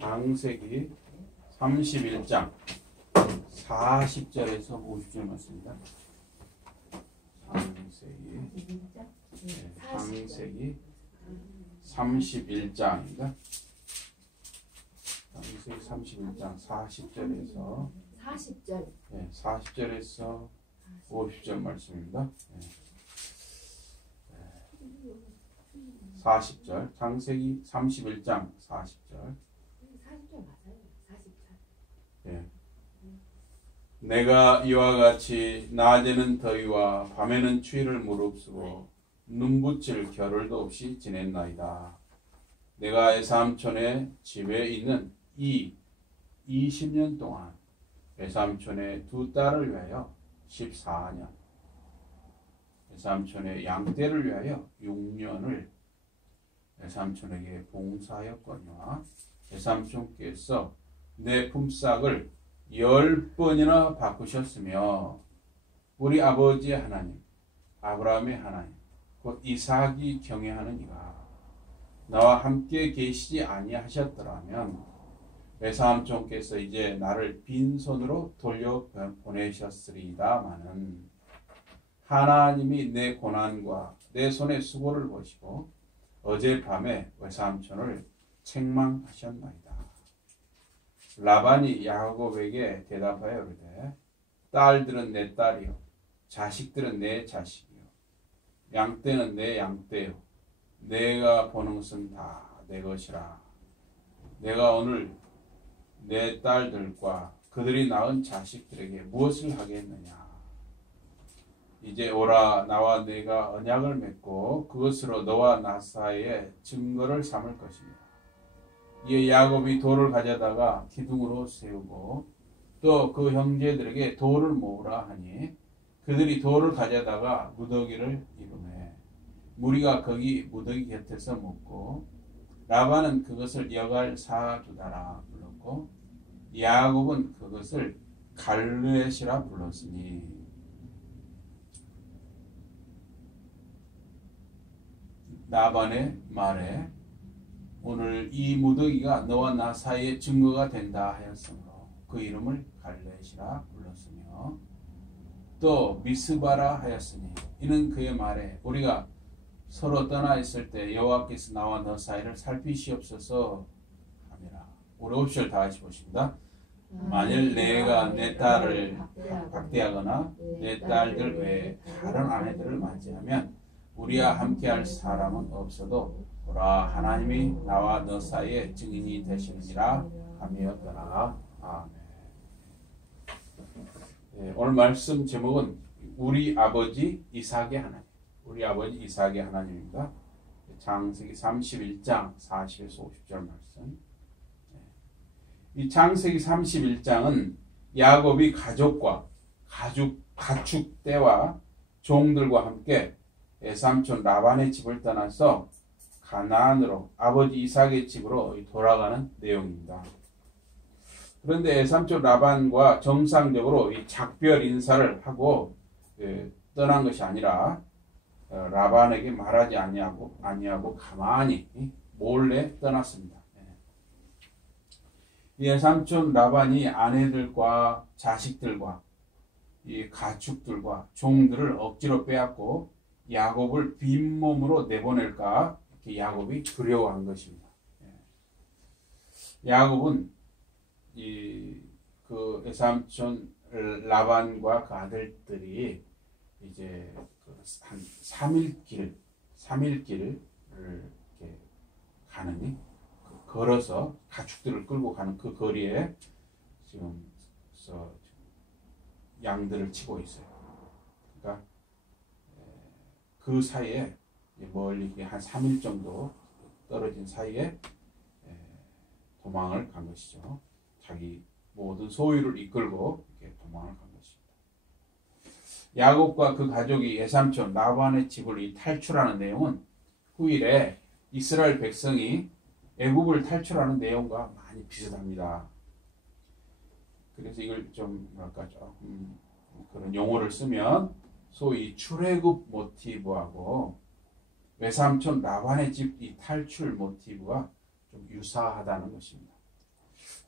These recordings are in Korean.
창세기 31장 40절에서 50절 맞습니다. 창세기 31장입니다. 창세기 31장 40절에서 40절에서 50절 말씀입니다. 40절 창세기 31장 40절 40절 맞아요. 40절. 예. 내가 이와 같이 낮에는 더위와 밤에는 추위를 무릅쓰고 눈붙일 겨를도 없이 지냈나이다. 내가 에삼촌의 집에 있는 이 20년 동안 에삼촌의 두 딸을 위하여 14년, 에삼촌의 양떼를 위하여 6년을 에삼촌에게 봉사하였거니와 에삼촌께서 내 품삯을 10번이나 바꾸셨으며 우리 아버지의 하나님 아브라함의 하나님 곧 이삭이 경외하는 이가 나와 함께 계시지 아니하셨더라면 에삼촌께서 이제 나를 빈손으로 돌려보내셨으리다마는 하나님이 내 고난과 내 손의 수고를 보시고 어젯밤에 에삼촌을 책망하셨나이다. 라반이 야곱에게 대답하여 이르되 딸들은 내 딸이요 자식들은 내 자식이요 양떼는 내 양떼요 내가 보는 것은 다 내 것이라. 내가 오늘 내 딸들과 그들이 낳은 자식들에게 무엇을 하겠느냐. 이제 오라 나와 내가 언약을 맺고 그것으로 너와 나 사이에 증거를 삼을 것이니라. 이에 야곱이 돌을 가져다가 기둥으로 세우고 또 그 형제들에게 돌을 모으라 하니 그들이 돌을 가져다가 무더기를 이루매 무리가 거기 무더기 곁에서 묻고 라반은 그것을 여갈 사두다라 불렀고 야곱은 그것을 갈르엣이라 불렀으니 라반의 말에 오늘 이 무더기가 너와 나 사이의 증거가 된다 하였으므로 그 이름을 갈르엣이라 불렀으며 또 미스바라 하였으니 이는 그의 말에 우리가 서로 떠나 있을 때 여호와께서 나와 너 사이를 살피시옵소서 하니라. 우리 50절 다 같이 보십니다. 만일 내가 내 딸을 박대하거나 내 딸들 외에 다른 아내들을 맞이하면 우리와 함께할 사람은 없어도 보라 하나님이 나와 너 사이에 증인이 되시느니라 하였더라. 아멘. 네, 오늘 말씀 제목은 우리 아버지 이삭의 하나님. 우리 아버지 이삭의 하나님입니다. 창세기 31장 40에서 50절 말씀. 이 창세기 31장은 야곱이 가족과 가축 떼와 종들과 함께 에삼촌 라반의 집을 떠나서 가나안으로 아버지 이삭의 집으로 돌아가는 내용입니다. 그런데 에삼촌 라반과 정상적으로 이 작별 인사를 하고 떠난 것이 아니라 라반에게 말하지 아니하고 가만히 몰래 떠났습니다. 이 에삼촌 라반이 아내들과 자식들과 이 가축들과 종들을 억지로 빼앗고 야곱을 빈몸으로 내보낼까 이렇게 야곱이 두려워한 것입니다. 야곱은 그 에삼촌 라반과 그 아들들이 이제 한 3일 길을 이렇게 가느니 걸어서 가축들을 끌고 가는 그 거리에 지금 양들을 치고 있어요. 그러니까 그 사이에 멀리 한 3일 정도 떨어진 사이에 도망을 간 것이죠. 자기 모든 소유를 이끌고 이렇게 도망을 간 것입니다. 야곱과 그 가족이 에삼촌 라반의 집을 탈출하는 내용은 후일에 이스라엘 백성이 애굽을 탈출하는 내용과 많이 비슷합니다. 그래서 이걸 좀 뭐랄까 조금 그런 용어를 쓰면 소위 출애굽 모티브하고 외삼촌 라반의 집 이 탈출 모티브가 좀 유사하다는 것입니다.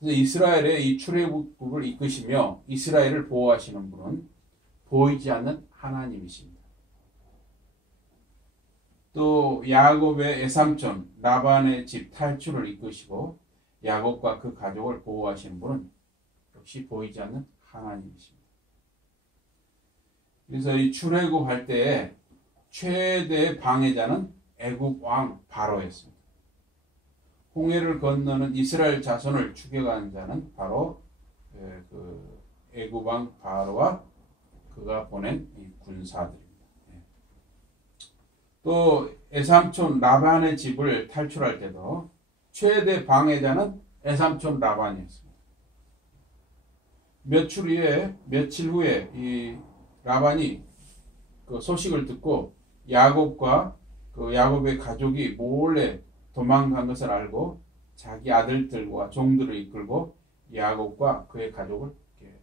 그래서 이스라엘의 이 출애굽을 이끄시며 이스라엘을 보호하시는 분은 보이지 않는 하나님이십니다. 또 야곱의 애삼촌 라반의 집 탈출을 이끄시고 야곱과 그 가족을 보호하시는 분은 역시 보이지 않는 하나님이십니다. 그래서 이 출애굽할 때에 최대의 방해자는 애굽 왕 바로였습니다. 홍해를 건너는 이스라엘 자손을 추격하는 자는 바로 그 애굽 왕 바로와 그가 보낸 이 군사들입니다. 또 애삼촌 라반의 집을 탈출할 때도 최대 방해자는 애삼촌 라반이었습니다. 며칠 후에 이 라반이 그 소식을 듣고 야곱과 그 야곱의 가족이 몰래 도망간 것을 알고 자기 아들들과 종들을 이끌고 야곱과 그의 가족을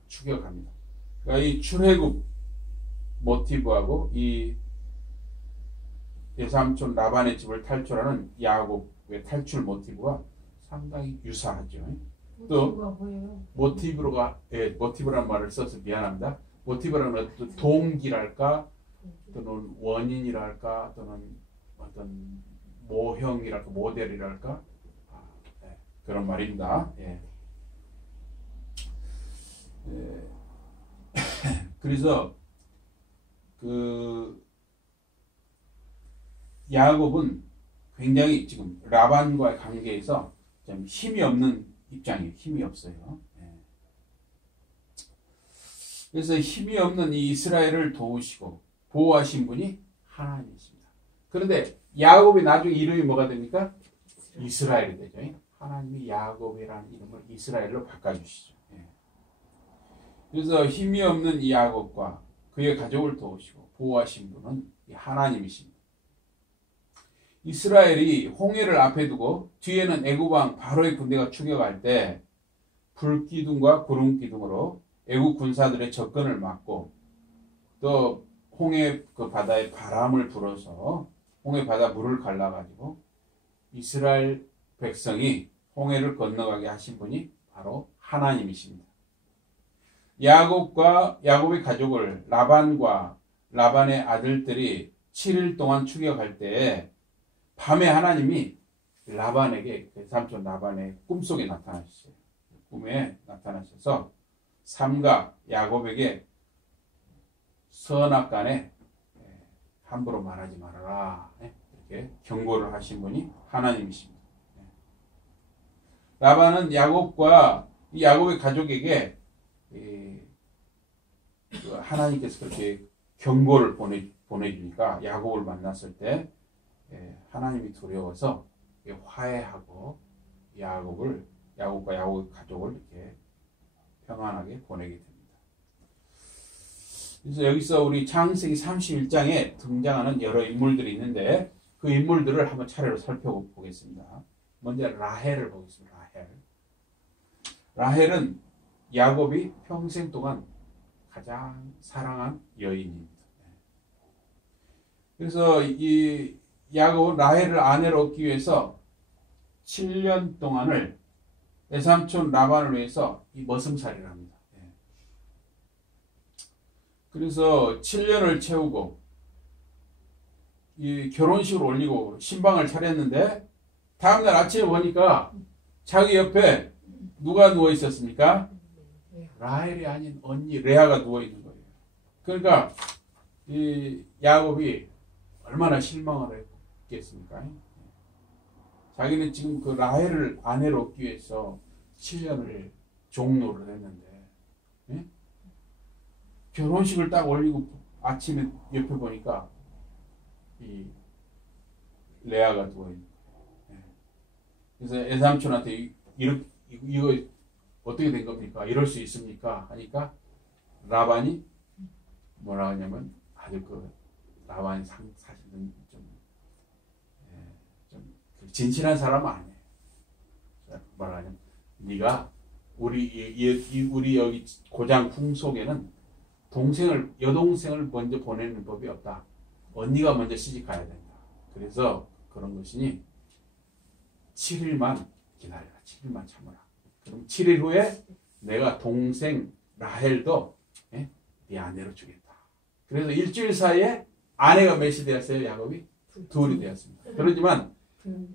추격합니다. 그러니까 이 출애굽 모티브하고 이 외삼촌 라반의 집을 탈출하는 야곱의 탈출 모티브가 상당히 유사하죠. 또 모티브라는 말을 써서 미안합니다. 모티브라는 것도 동기랄까 또는 원인이랄까 또는 어떤 모형이랄까 모델이랄까 그런 말입니다. 그래서 그 야곱은 굉장히 지금 라반과의 관계에서 좀 힘이 없는 입장이에요. 힘이 없어요. 그래서 힘이 없는 이 이스라엘을 도우시고 보호하신 분이 하나님이십니다. 그런데 야곱이 나중에 이름이 뭐가 됩니까? 이스라엘이 되죠. 하나님이 야곱이라는 이름을 이스라엘로 바꿔주시죠. 그래서 힘이 없는 이 야곱과 그의 가족을 도우시고 보호하신 분은 하나님이십니다. 이스라엘이 홍해를 앞에 두고 뒤에는 애굽 왕 바로의 군대가 추격할 때 불기둥과 구름기둥으로 애굽 군사들의 접근을 막고 또 홍해 그 바다에 바람을 불어서 홍해 바다 물을 갈라가지고 이스라엘 백성이 홍해를 건너가게 하신 분이 바로 하나님이십니다. 야곱의 가족을 라반과 라반의 아들들이 7일 동안 추격할 때 밤에 하나님이 라반에게 삼촌 라반의 꿈속에 나타나셨어요. 꿈에 나타나셔서 삼가 야곱에게 선악간에 함부로 말하지 말아라 이렇게 경고를 하신 분이 하나님이십니다. 라반은 야곱의 가족에게 하나님께서 그렇게 경고를 보내주니까 야곱을 만났을 때 하나님이 두려워서 화해하고 야곱과 야곱의 가족을 이렇게 평안하게 보내게 됩니다. 그래서 여기서 우리 창세기 31장에 등장하는 여러 인물들이 있는데 그 인물들을 한번 차례로 살펴보겠습니다. 먼저 라헬을 보겠습니다. 라헬은 야곱이 평생 동안 가장 사랑한 여인입니다. 그래서 이 야곱은 라헬을 아내로 얻기 위해서 7년 동안을 외삼촌 라반을 위해서 이 머슴살이를 합니다. 그래서 7년을 채우고 이 결혼식을 올리고 신방을 차렸는데 다음날 아침에 보니까 자기 옆에 누가 누워 있었습니까? 라헬이 아닌 언니 레아가 누워 있는 거예요. 그러니까 이 야곱이 얼마나 실망을 했겠습니까? 자기는 지금 그 라헬을 아내로 얻기 위해서 7년을 종노를 했는데 결혼식을 딱 올리고 아침에 옆에 보니까 이 레아가 누워 있는 거예요. 그래서 애삼촌한테 이거 어떻게 된 겁니까? 이럴 수 있습니까? 하니까 라반이 뭐라 하냐면 아주 그 라반이 사실은 좀 진실한 사람은 아니에요. 말하자면 네가 우리 여기 고장 풍속에는 여동생을 먼저 보내는 법이 없다. 언니가 먼저 시집 가야 된다. 그래서 그런 것이니 7일만 기다려라. 7일만 참아라. 그럼 7일 후에 내가 동생 라헬도 예? 네 아내로 주겠다. 그래서 일주일 사이에 아내가 몇이 되었어요? 야곱이? 둘이 되었습니다. 그렇지만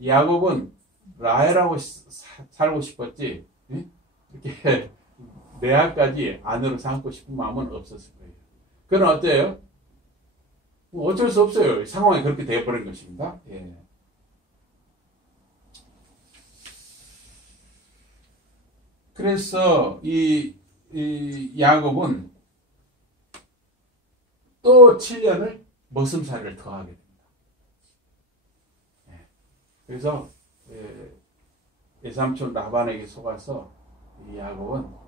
야곱은 라헬하고 살고 싶었지 예? 이렇게 레아까지 아내로 삼고 싶은 마음은 없었을 거예요. 그건 어때요? 뭐 어쩔 수 없어요. 상황이 그렇게 되어버린 것입니다. 예. 그래서 이 야곱은 또 7년을 머슴살이를 더하게 됩니다. 예. 그래서 외삼촌 라반에게 속아서 이 야곱은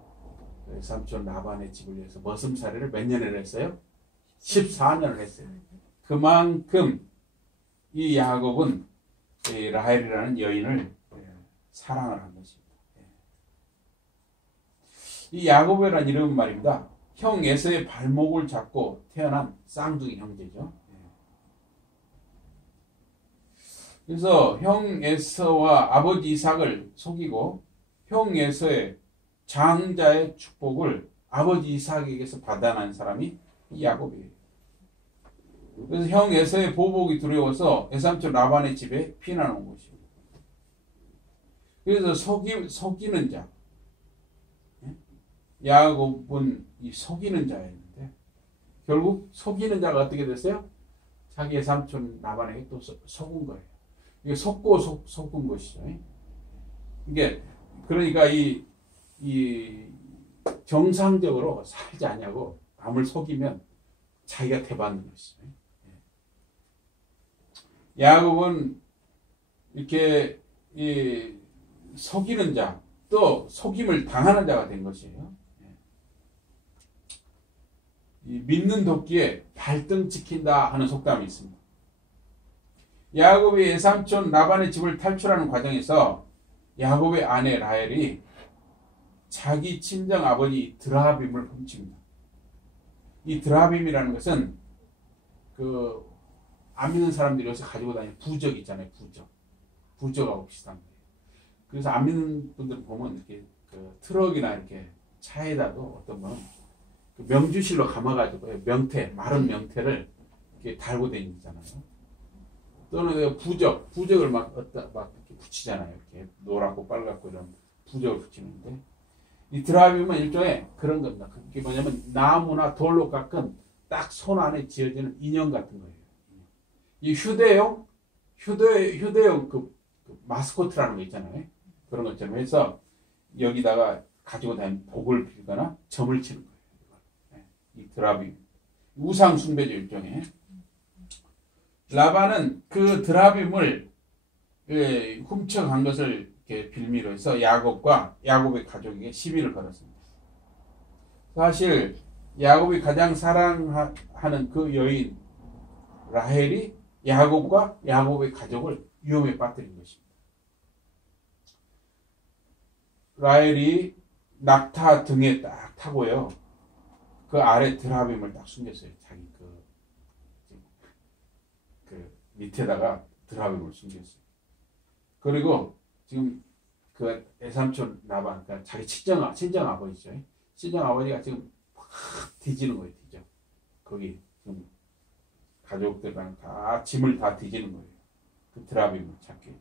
외삼촌 라반의 집을 위해서 머슴살이를 몇 년을 했어요? 14년을 했어요. 그만큼 이 야곱은 이 라헬이라는 여인을 사랑을 한 것입니다. 이 야곱이라는 이름은 말입니다. 형 에서의 발목을 잡고 태어난 쌍둥이 형제죠. 그래서 형 에서와 아버지 이삭을 속이고 형 에서의 장자의 축복을 아버지 이삭에게서 받아난 사람이 이 야곱이에요. 그래서 형 에서의 보복이 두려워서 외삼촌 라반의 집에 피난온 것이에요. 그래서 속이는 자, 야곱은 이 속이는 자였는데 결국 속이는 자가 어떻게 됐어요? 자기 외삼촌 라반에게 또 속은 거예요. 이게 속고 속은 것이죠. 이게 그러니까 이 정상적으로 살지 않냐고 남을 속이면 자기가 대받는 것이죠. 야곱은 이렇게 속이는 자, 또 속임을 당하는 자가 된 것이에요. 이 믿는 도끼에 발등 찍힌다 하는 속담이 있습니다. 야곱이 외삼촌 라반의 집을 탈출하는 과정에서 야곱의 아내 라헬이 자기 친정 아버지 드라빔을 훔칩니다. 이 드라빔이라는 것은 안 믿는 사람들이 요새 가지고 다니는 부적 있잖아요. 부적하고 비슷한 거예요. 그래서 안 믿는 분들 보면 이렇게 트럭이나 이렇게 차에다도 어떤 분은 명주실로 감아가지고 마른 명태를 이렇게 달고 다니잖아요. 또는 부적을 막 이렇게 붙이잖아요. 이렇게 노랗고 빨갛고 이런 부적을 붙이는데 이 드라빔은 일종의 그런 겁니다. 그게 뭐냐면 나무나 돌로 깎은 딱 손 안에 지어지는 인형 같은 거예요. 이 휴대용 그 마스코트라는 거 있잖아요. 그런 것처럼 해서 여기다가 가지고 다니는 복을 빌거나 점을 치는 거예요. 이 드라빔. 우상 숭배죠, 일종의. 라반은 그 드라빔을 훔쳐간 것을 이렇게 빌미로 해서 야곱의 가족에게 시비를 걸었습니다. 사실 야곱이 가장 사랑하는 그 여인 라헬이 야곱과 야곱의 가족을 위험에 빠뜨린 것입니다. 라헬이 낙타 등에 딱 타고요. 그 아래 드라빔을 딱 숨겼어요. 자기 그 밑에다가 드라빔을 숨겼어요. 그리고 지금 그 외삼촌 라반, 그러니까 자기 친정 아버지죠. 친정 아버지가 지금 확 뒤지는 거예요. 뒤져. 거기 지금 가족들랑 다 짐을 다 뒤지는 거예요. 그 드라빔을 찾기.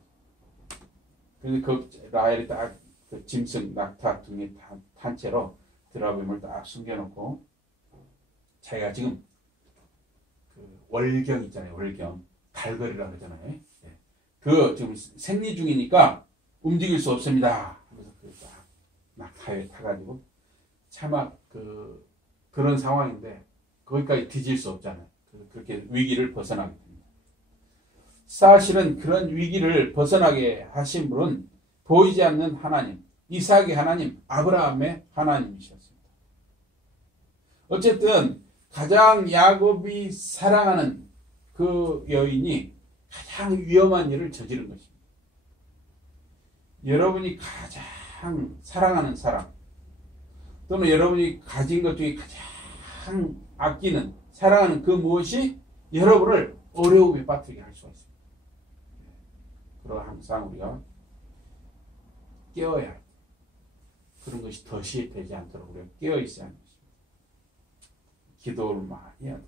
그래서 그 라헬이 딱 그 짐승 낙타 등에 탄 채로 드라빔을 딱 숨겨놓고 자기가 지금 그 월경 있잖아요. 월경 갈거리라고 하잖아요. 네. 그 지금 생리 중이니까 움직일 수 없습니다. 그래서 그 딱 낙타에 타가지고 차마 그런 상황인데 거기까지 뒤질 수 없잖아요. 그렇게 위기를 벗어나게 됩니다. 사실은 그런 위기를 벗어나게 하신 분은 보이지 않는 하나님, 이삭의 하나님, 아브라함의 하나님이셨습니다. 어쨌든 가장 야곱이 사랑하는 그 여인이 가장 위험한 일을 저지른 것입니다. 여러분이 가장 사랑하는 사람 또는 여러분이 가진 것 중에 가장 아끼는 사랑하는 그 무엇이 여러분을 어려움에 빠뜨리게 할 수가 있습니다. 그러나 항상 우리가 깨워야 합니다. 그런 것이 덫이 되지 않도록 우리가 깨어 있어야 하는 것입니다. 기도를 많이 해야 돼요.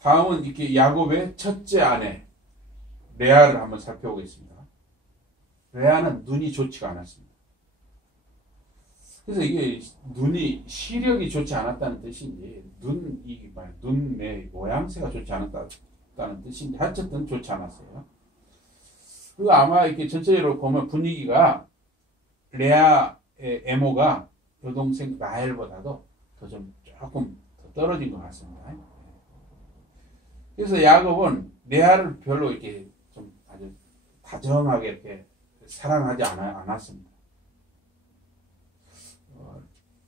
다음은 이렇게 야곱의 첫째 아내 레아를 한번 살펴보겠습니다. 레아는 눈이 좋지가 않았습니다. 그래서 이게 눈이 시력이 좋지 않았다는 뜻인지 눈의 모양새가 좋지 않았다는 뜻인지 어쨌든 좋지 않았어요. 그리고 아마 이렇게 전체적으로 보면 분위기가 레아의 애모가 여동생 라헬보다도 조금 더 떨어진 것 같습니다. 그래서 야곱은 레아를 별로 이렇게 좀 아주 다정하게 이렇게 사랑하지 않았습니다.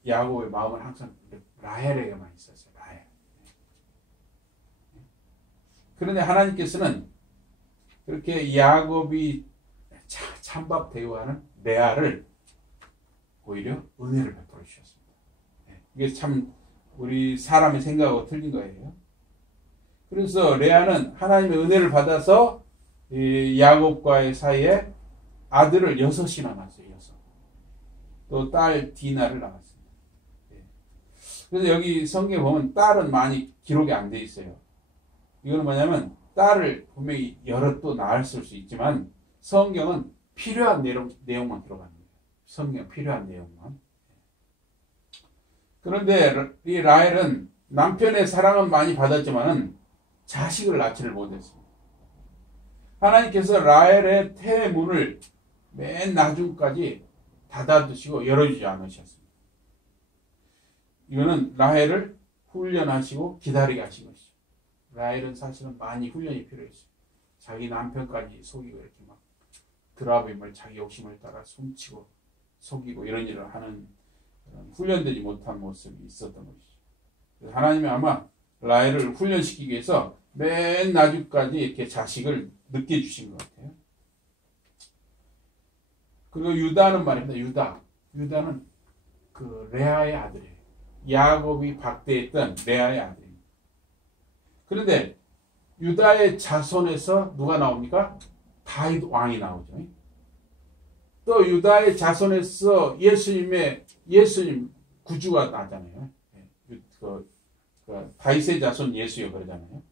야곱의 마음은 항상 라헬에게만 있었어요. 라헬. 그런데 하나님께서는 그렇게 야곱이 찬밥 대우하는 레아를 오히려 은혜를 베풀어 주셨습니다. 이게 참 우리 사람의 생각하고 틀린 거예요. 그래서 레아는 하나님의 은혜를 받아서 이 야곱과의 사이에 아들을 6이나 낳았어요. 6. 또 딸 디나를 낳았습니다. 그래서 여기 성경에 보면 딸은 많이 기록이 안 돼 있어요. 이거는 뭐냐면 딸을 분명히 여러 또 낳았을 수 있지만 성경은 필요한 내용만 들어가는 거예요. 성경 필요한 내용만. 그런데 이 라헬은 남편의 사랑은 많이 받았지만은 자식을 낳지를 못했습니다. 하나님께서 라헬의 태의 문을 맨 나중까지 닫아두시고 열어주지 않으셨습니다. 이거는 라헬을 훈련하시고 기다리게 하신 것이죠. 라헬은 사실은 많이 훈련이 필요했어요. 자기 남편까지 속이고 이렇게 막 드라빔을 자기 욕심을 따라 훔치고 속이고 이런 일을 하는 훈련되지 못한 모습이 있었던 것이죠. 하나님이 아마 라헬을 훈련시키기 위해서 맨 나중까지 이렇게 자식을 늦게 주신 것 같아요. 그리고 유다는 말입니다. 유다는 그 레아의 아들이에요. 야곱이 박대했던 레아의 아들입니다. 그런데 유다의 자손에서 누가 나옵니까? 다윗 왕이 나오죠. 또 유다의 자손에서 예수님 구주가 나잖아요. 다윗의 자손 예수요 그러잖아요.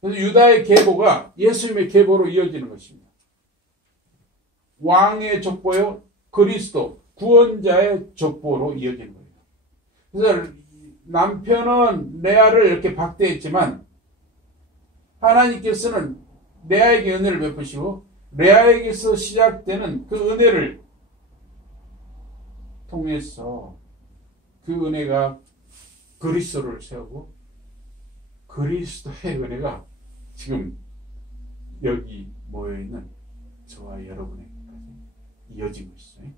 그래서 유다의 계보가 예수님의 계보로 이어지는 것입니다. 왕의 족보요 그리스도 구원자의 족보로 이어지는 거예요. 그래서 남편은 레아를 이렇게 박대했지만 하나님께서는 레아에게 은혜를 베푸시고 레아에게서 시작되는 그 은혜를 통해서 그 은혜가 그리스도를 세우고 그리스도의 은혜가 지금 여기 모여있는 저와 여러분에게까지 이어지고 있어요.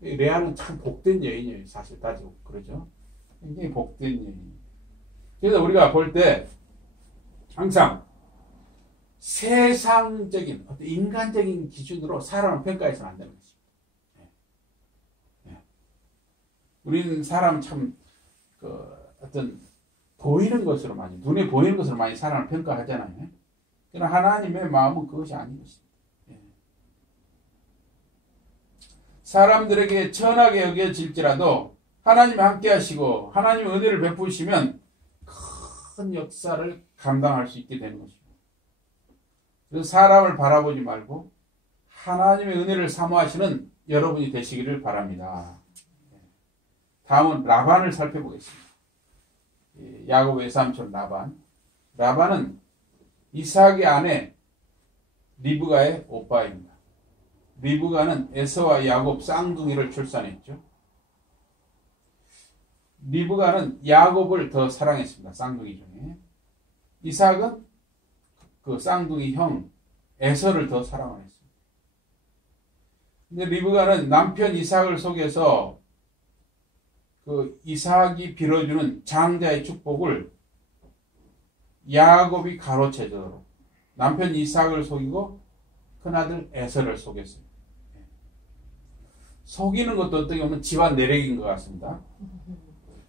레아는 참 복된 여인이에요. 사실 따지고 그러죠. 굉장히 복된 여인이에요. 그래서 우리가 볼 때 항상 세상적인 어떤 인간적인 기준으로 사람을 평가해서는 안 되는 것입니다. 우리는 사람 참 어떤 보이는 것으로 많이 눈에 보이는 것으로 많이 사람을 평가하잖아요. 그러나 하나님의 마음은 그것이 아닌 것입니다. 사람들에게 천하게 여겨질지라도 하나님이 함께 하시고 하나님의 은혜를 베푸시면 큰 역사를 감당할 수 있게 되는 것입니다. 그래서 사람을 바라보지 말고 하나님의 은혜를 사모하시는 여러분이 되시기를 바랍니다. 다음은 라반을 살펴보겠습니다. 야곱의 삼촌 라반. 라반은 이삭의 아내 리브가의 오빠입니다. 리브가는 에서와 야곱 쌍둥이를 출산했죠. 리브가는 야곱을 더 사랑했습니다. 쌍둥이 중에. 이삭은 그 쌍둥이 형 에서를 더 사랑을 했습니다. 근데 리브가는 남편 이삭을 속여서 그 이삭이 빌어주는 장자의 축복을 야곱이 가로채도록 남편 이삭을 속이고 큰아들 에서를 속였어요. 속이는 것도 어떻게 보면 집안 내력인 것 같습니다.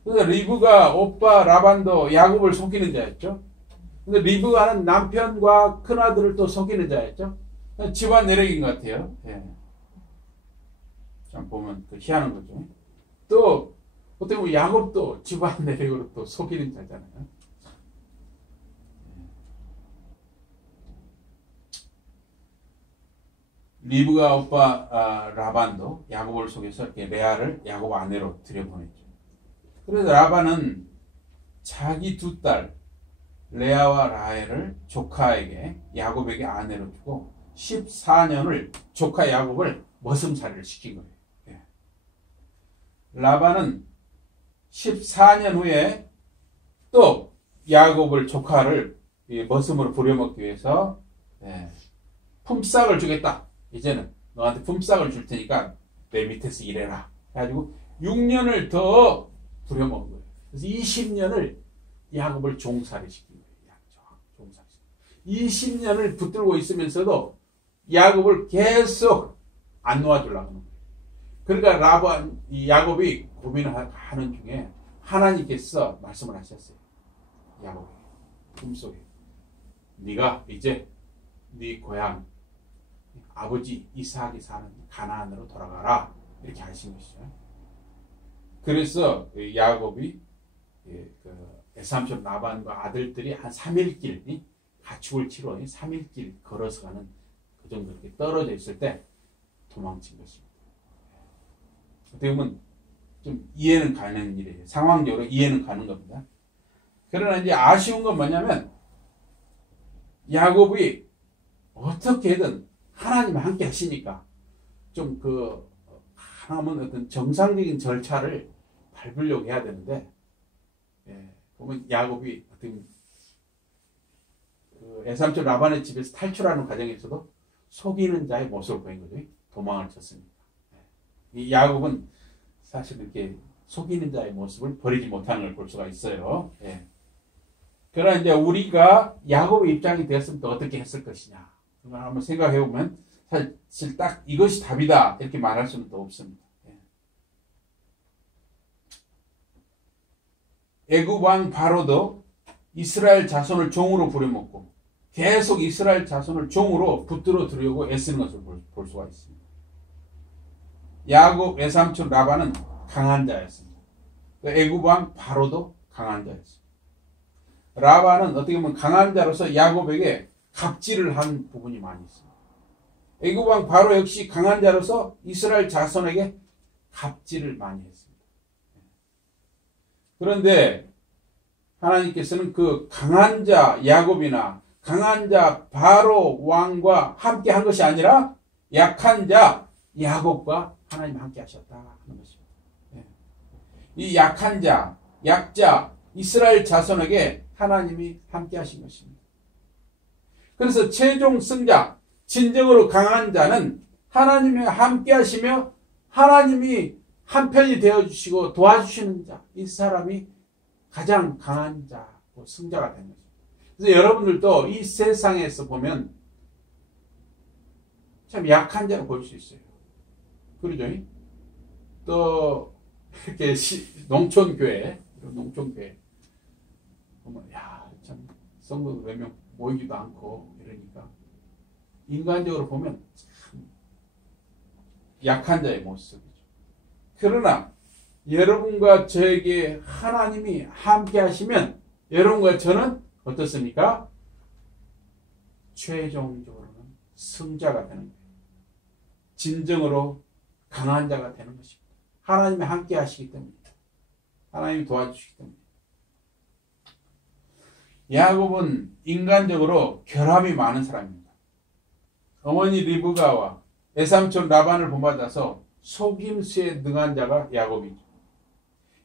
그래서 리브가 오빠 라반도 야곱을 속이는 자였죠. 근데 리브가는 남편과 큰아들을 또 속이는 자였죠. 집안 내력인 것 같아요. 참 보면 그 희한한 거죠. 또 어떻게 보면 야곱도 집안 내력으로 또 속이는 자잖아요. 리브가 오빠 라반도 야곱을 속여서 이렇게 레아를 야곱 아내로 들여보냈죠. 그래서 라반은 자기 두 딸 레아와 라헬을 조카에게 야곱에게 아내로 주고 14년을 조카 야곱을 머슴살이를 시킨 거예요. 예. 라반은 14년 후에 또 야곱을 조카를 머슴으로 부려먹기 위해서 품삯을 주겠다. 이제는 너한테 품삯을 줄 테니까 내 밑에서 일해라. 그래가지고 6년을 더 부려먹은 거예요. 그래서 20년을 야곱을 종살이 시킨 거예요. 20년을 붙들고 있으면서도 야곱을 계속 안 놓아주려고 하는 거예요. 그러니까 야곱이 고민을 하는 중에 하나님께서 말씀을 하셨어요. 야곱에게 꿈속에 네가 이제 네 고향 아버지 이삭이 사는 가나안으로 돌아가라 이렇게 하신 것이죠. 그래서 야곱이 에삼촌 라반과 아들들이 한 3일길 가축을 치러 3일길 걸어서 가는 그 정도 이렇게 떨어져 있을 때 도망친 것입니다. 어떻게 보면 좀 이해는 가는 일이에요. 상황적으로 이해는 가는 겁니다. 그러나 이제 아쉬운 건 뭐냐면 야곱이 어떻게든 하나님이 함께 하시니까 좀 하나면 어떤 정상적인 절차를 밟으려고 해야 되는데 보면 야곱이 어떤 에삼촌 라반의 집에서 탈출하는 과정에서도 속이는 자의 모습을 보인 거죠. 도망을 쳤습니다. 이 야곱은 사실 이렇게 속이는 자의 모습을 버리지 못하는 걸 볼 수가 있어요. 그러나 이제 우리가 야곱의 입장이 되었으면 또 어떻게 했을 것이냐. 한번 생각해 보면 사실 딱 이것이 답이다 이렇게 말할 수는 또 없습니다. 애굽 왕 바로도 이스라엘 자손을 종으로 부려먹고 계속 이스라엘 자손을 종으로 붙들어 들여고 애쓰는 것을 볼 수가 있습니다. 야곱 외삼촌 라반은 강한 자였습니다. 애굽 왕 바로도 강한 자였습니다. 라반은 어떻게 보면 강한 자로서 야곱에게 갑질을 한 부분이 많이 있습니다. 애굽 왕 바로 역시 강한 자로서 이스라엘 자손에게 갑질을 많이 했습니다. 그런데 하나님께서는 그 강한 자 야곱이나 강한 자 바로 왕과 함께 한 것이 아니라 약한 자 야곱과 하나님 함께 하셨다 하는 것입니다. 이 약한 자, 약자 이스라엘 자손에게 하나님이 함께 하신 것입니다. 그래서 최종 승자, 진정으로 강한 자는 하나님이 함께 하시며 하나님이 한편이 되어주시고 도와주시는 자, 이 사람이 가장 강한 자고 승자가 되는 것입니다. 그래서 여러분들도 이 세상에서 보면 참 약한 자로 볼 수 있어요. 그러죠? 또 이렇게 농촌교회 보면 참 성도 몇 명 모이기도 않고 이러니까 인간적으로 보면 참 약한 자의 모습이죠. 그러나 여러분과 저에게 하나님이 함께 하시면 여러분과 저는 어떻습니까? 최종적으로는 승자가 되는 거예요. 진정으로 강한 자가 되는 것입니다. 하나님이 함께 하시기 때문입니다. 하나님이 도와주시기 때문입니다. 야곱은 인간적으로 결함이 많은 사람입니다. 어머니 리브가와 외삼촌 라반을 본받아서 속임수에 능한 자가 야곱이죠.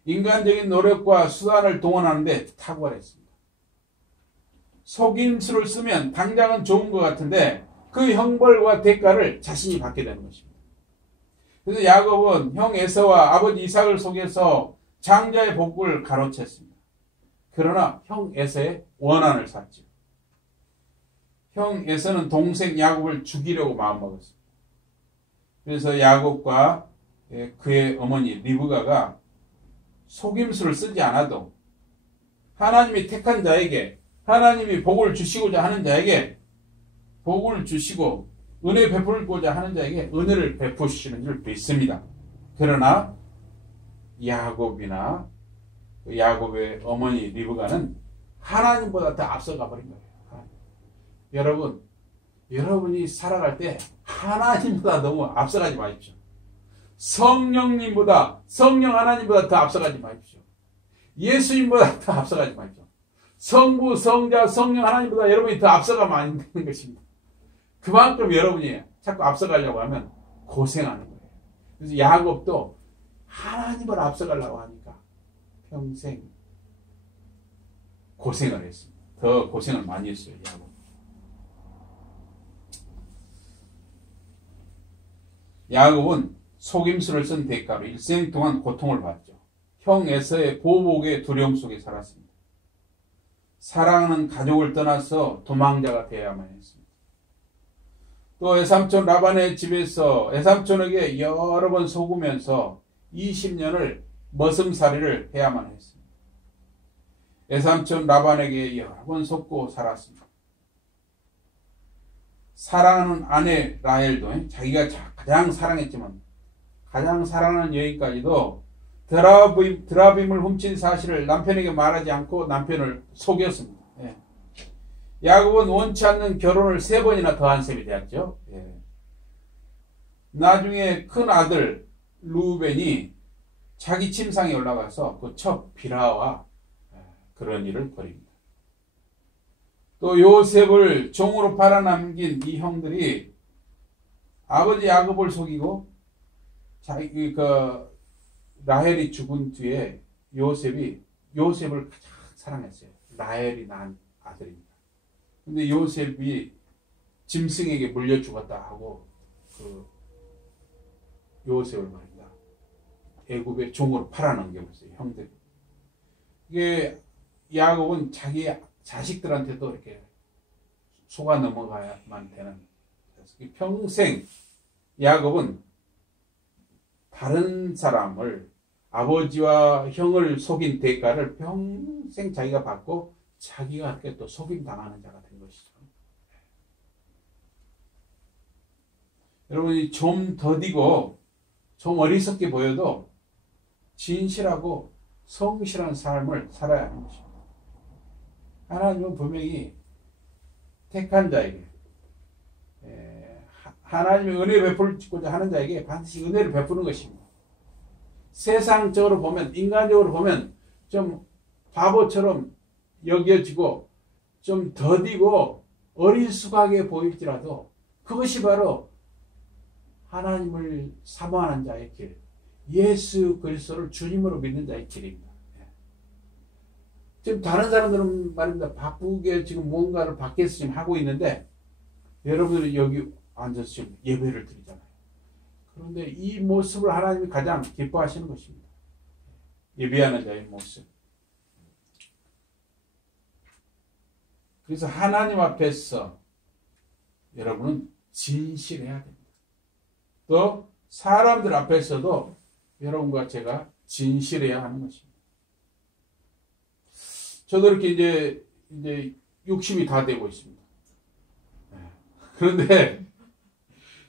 인간적인 노력과 수단을 동원하는데 탁월했습니다. 속임수를 쓰면 당장은 좋은 것 같은데 그 형벌과 대가를 자신이 받게 되는 것입니다. 그래서 야곱은 형 에서와 아버지 이삭을 속여서 장자의 복을 가로챘습니다. 그러나 형 에서의 원한을 샀죠. 형 에서는 동생 야곱을 죽이려고 마음먹었습니다. 그래서 야곱과 그의 어머니 리브가가 속임수를 쓰지 않아도 하나님이 택한 자에게 하나님이 복을 주시고자 하는 자에게 복을 주시고 은혜 베풀고자 하는 자에게 은혜를 베푸시는 줄 믿습니다. 그러나 야곱이나 야곱의 어머니 리브가는 하나님보다 더 앞서가 버린 거예요. 여러분, 여러분이 살아갈 때 하나님보다 너무 앞서가지 마십시오. 성령 하나님보다 더 앞서가지 마십시오. 예수님보다 더 앞서가지 마십시오. 성부, 성자, 성령 하나님보다 여러분이 더 앞서가면 안 되는 것입니다. 그만큼 여러분이 자꾸 앞서가려고 하면 고생하는 거예요. 그래서 야곱도 하나님을 앞서가려고 하니까 평생 고생을 했습니다. 더 고생을 많이 했어요, 야곱. 야곱은 속임수를 쓴 대가로 일생 동안 고통을 받죠. 형 에서의 보복의 두려움 속에 살았습니다. 사랑하는 가족을 떠나서 도망자가 되어야만 했습니다. 또 외삼촌 라반의 집에서 외삼촌에게 여러 번 속으면서 20년을 머슴살이를 해야만 했습니다. 외삼촌 라반에게 여러 번 속고 살았습니다. 사랑하는 아내 라헬도 자기가 가장 사랑했지만 가장 사랑하는 여인까지도 드라빔을 훔친 사실을 남편에게 말하지 않고 남편을 속였습니다. 예. 야곱은 원치 않는 결혼을 3번이나 더한 셈이 되었죠. 예. 나중에 큰 아들 루벤이 자기 침상에 올라가서 그 첩 비라와 그런 일을 벌입니다. 또 요셉을 종으로 팔아남긴 이 형들이 아버지 야곱을 속이고 자기 라헬이 죽은 뒤에 요셉을 가장 사랑했어요. 라헬이 낳은 아들입니다. 근데 요셉이 짐승에게 물려 죽었다 하고 그 요셉을 말입니다. 애굽의 종으로 팔아넘겨버렸어요. 형들이. 이게 야곱은 자기 자식들한테도 이렇게 속아 넘어가야만 되는. 평생 야곱은 다른 사람을 아버지와 형을 속인 대가를 평생 자기가 받고 자기가 이렇게 또 속임 당하는 자가 된 것이죠. 여러분이 좀 더디고 좀 어리석게 보여도 진실하고 성실한 삶을 살아야 하는 것입니다. 하나님은 분명히 택한 자에게 하나님의 은혜 베풀고자 하는 자에게 반드시 은혜를 베푸는 것입니다. 세상적으로 보면 인간적으로 보면 좀 바보처럼 여겨지고 좀 더디고 어리숙하게 보일지라도 그것이 바로 하나님을 사모하는 자의 길, 예수 그리스도를 주님으로 믿는 자의 길입니다. 지금 다른 사람들은 말입니다. 바쁘게 지금 뭔가를 밖에서 지금 하고 있는데 여러분들은 여기 앉아서 지금 예배를 드리잖아요. 그런데 이 모습을 하나님이 가장 기뻐하시는 것입니다. 예배하는 자의 모습. 그래서 하나님 앞에서 여러분은 진실해야 됩니다. 또 사람들 앞에서도 여러분과 제가 진실해야 하는 것입니다. 저도 이렇게 이제 60이 다 되고 있습니다. 그런데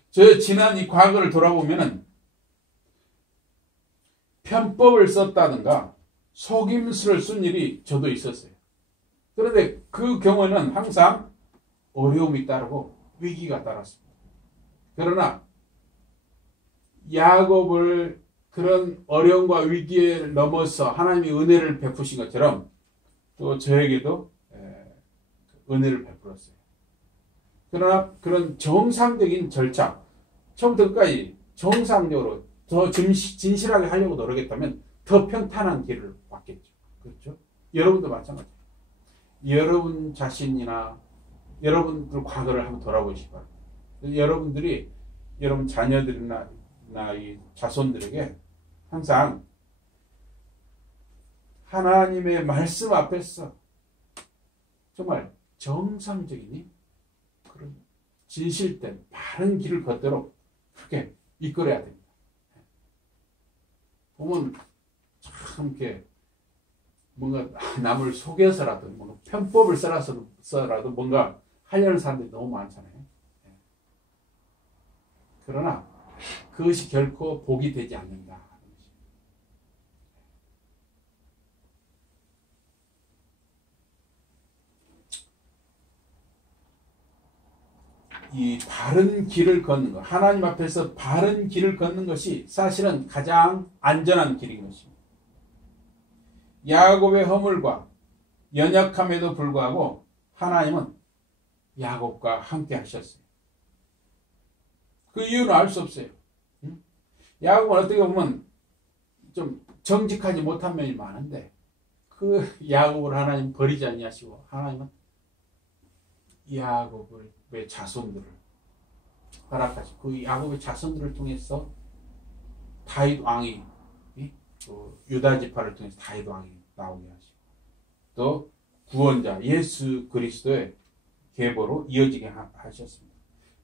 저 지난 이 과거를 돌아보면은 편법을 썼다든가 속임수를 쓴 일이 저도 있었어요. 그런데 그 경우는 항상 어려움이 따르고 위기가 따랐습니다. 그러나 야곱을 그런 어려움과 위기에 넘어서 하나님이 은혜를 베푸신 것처럼 또 저에게도 은혜를 베풀었어요. 그러나 그런 정상적인 절차, 처음부터 끝까지 정상적으로 더 진실하게 하려고 노력했다면 더 평탄한 길을 받겠죠. 그렇죠? 여러분도 마찬가지예요. 여러분 자신이나 여러분들 과거를 한번 돌아보시기 바랍니다. 여러분들이 여러분 자녀들이나 이 자손들에게 항상 하나님의 말씀 앞에서 정말 정상적이니 그런 진실된 바른 길을 걷도록 그렇게 이끌어야 됩니다. 보면 참 이렇게 뭔가 남을 속여서라도 뭔가 편법을 써라도 뭔가 하려는 사람들이 너무 많잖아요. 그러나 그것이 결코 복이 되지 않는다. 이 바른 길을 걷는 것, 하나님 앞에서 바른 길을 걷는 것이 사실은 가장 안전한 길인 것입니다. 야곱의 허물과 연약함에도 불구하고 하나님은 야곱과 함께 하셨어요. 그 이유는 알 수 없어요. 야곱은 어떻게 보면 좀 정직하지 못한 면이 많은데 그 야곱을 하나님 버리지 아니하시고 하나님은 야곱의 자손들을 허락하시고 그 야곱의 자손들을 통해서 다윗 왕이 유다 지파를 통해서 다윗 왕이 나오게 하시고 또 구원자 예수 그리스도의 계보로 이어지게 하셨습니다.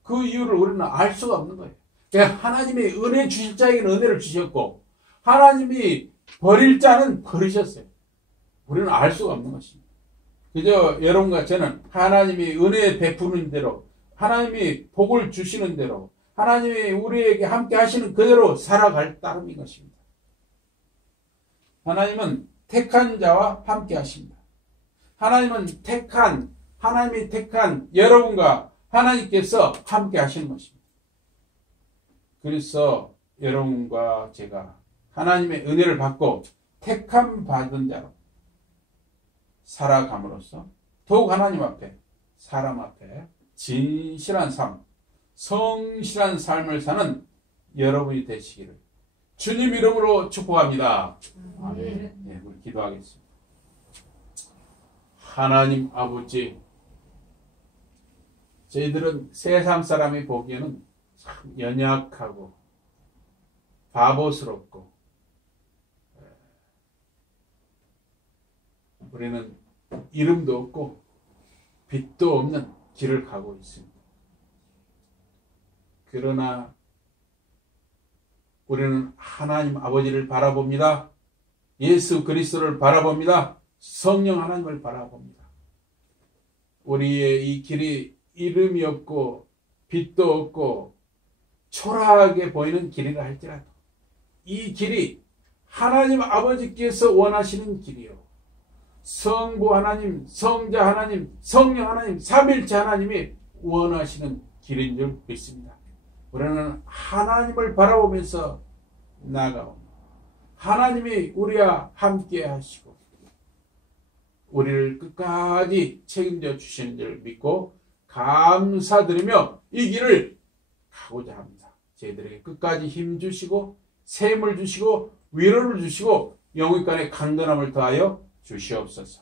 그 이유를 우리는 알 수가 없는 거예요. 그러니까 하나님이 은혜 주실 자에게는 은혜를 주셨고 하나님이 버릴 자는 버리셨어요. 우리는 알 수가 없는 것입니다. 그저 여러분과 저는 하나님이 은혜 베푸는 대로 하나님이 복을 주시는 대로 하나님이 우리에게 함께 하시는 그대로 살아갈 따름인 것입니다. 하나님은 택한 자와 함께 하십니다. 하나님이 택한 여러분과 하나님께서 함께 하시는 것입니다. 그래서 여러분과 제가 하나님의 은혜를 받고 택함 받은 자로 살아감으로써 더욱 하나님 앞에 사람 앞에 진실한 삶, 성실한 삶을 사는 여러분이 되시기를 주님 이름으로 축복합니다. 아멘. 네, 우리 기도하겠습니다. 하나님 아버지, 저희들은 세상 사람이 보기에는 참 연약하고 바보스럽고 우리는 이름도 없고 빛도 없는 길을 가고 있습니다. 그러나 우리는 하나님 아버지를 바라봅니다. 예수 그리스도를 바라봅니다. 성령 하나님을 바라봅니다. 우리의 이 길이 이름이 없고 빛도 없고 초라하게 보이는 길이라 할지라도 이 길이 하나님 아버지께서 원하시는 길이요, 성부 하나님, 성자 하나님, 성령 하나님, 삼일체 하나님이 원하시는 길인 줄 믿습니다. 우리는 하나님을 바라보면서 나아가옵니다. 하나님이 우리와 함께 하시고 우리를 끝까지 책임져 주시는 줄 믿고 감사드리며 이 길을 가고자 합니다. 저희들에게 끝까지 힘 주시고 샘을 주시고 위로를 주시고 영육간의 강건함을 더하여 주시옵소서.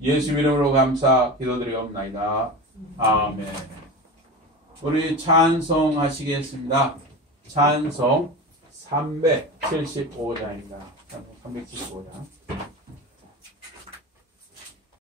예수 이름으로 감사 기도드리옵나이다. 아멘. 우리 찬송하시겠습니다. 찬송 375장입니다. 375장.